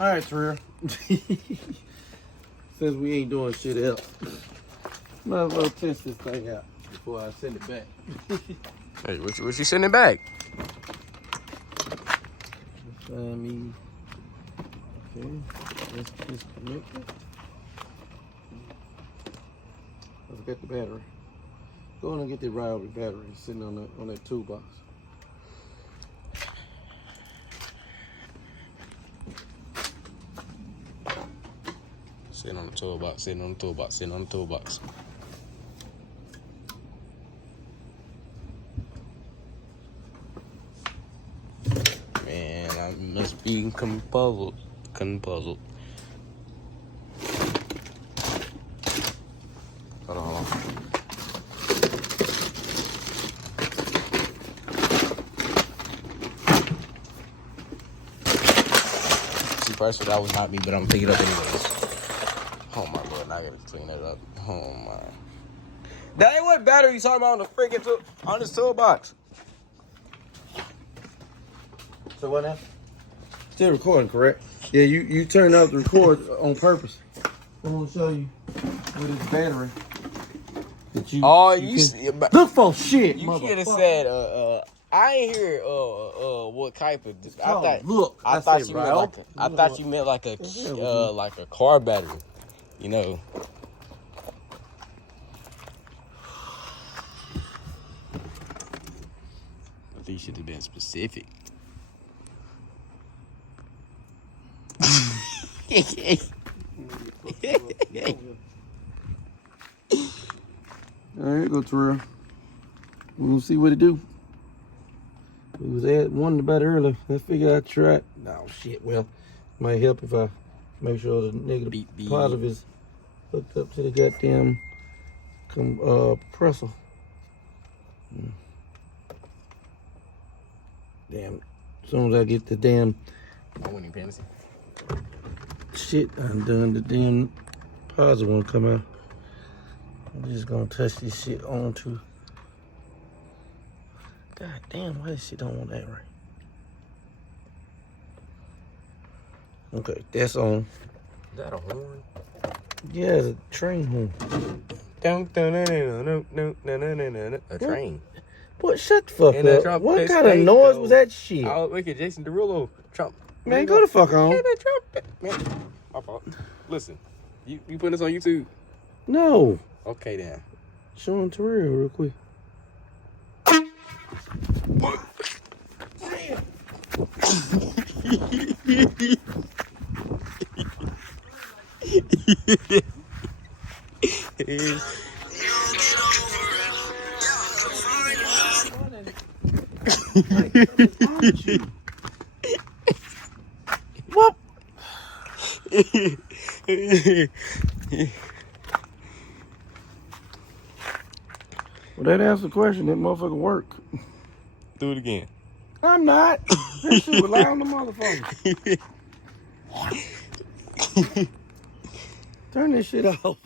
All right, Terrell. Since we ain't doing shit else, might as well test this thing out before I send it back. Hey, what you sending back? Me. Okay, let's disconnect it. I forgot the battery. Go on and get the Ryobi battery sitting on that toolbox. Sitting on the toolbox, sitting on the toolbox, sitting on the toolbox. Man, I must be conpuzzled. Hold on. See, first that was not me, but I'm picking it up anyways. Oh my lord, now I gotta clean that up. Oh my. That ain't what battery you talking about on the freaking on this toolbox. So what now? Still recording, correct? Yeah, you turned up the record on purpose. I'm gonna show you with this battery that you. Oh, you see, look for shit. You should have said, I ain't hear, what type of. I thought you meant like a car battery. You know. I think you should have been specific. All right, go Terrell. We're gonna see what it do. We was wondering about it earlier. Let's figure out try it. No shit. Well, might help if I make sure the negative Beep. positive is hooked up to the goddamn compressor. Damn. As soon as I get the damn Winning fantasy. shit undone, the damn positive one come out. I'm just gonna touch this shit onto. God damn, why this shit don't want that right? Okay, that's on. Is that a horn? Yeah, it's a train horn. A train. Boy, shut the fuck up. What kind of noise was that shit? Oh, look at Jason Derulo. Trump. Man, go the fuck on. Man, my fault. Listen, you putting this on YouTube? No. Okay, then. Show him Terrell real quick. Whoop. Well, that answers the question. That motherfucker work. Do it again. I'm not. That shit was loud on the motherfucker. Turn this shit off.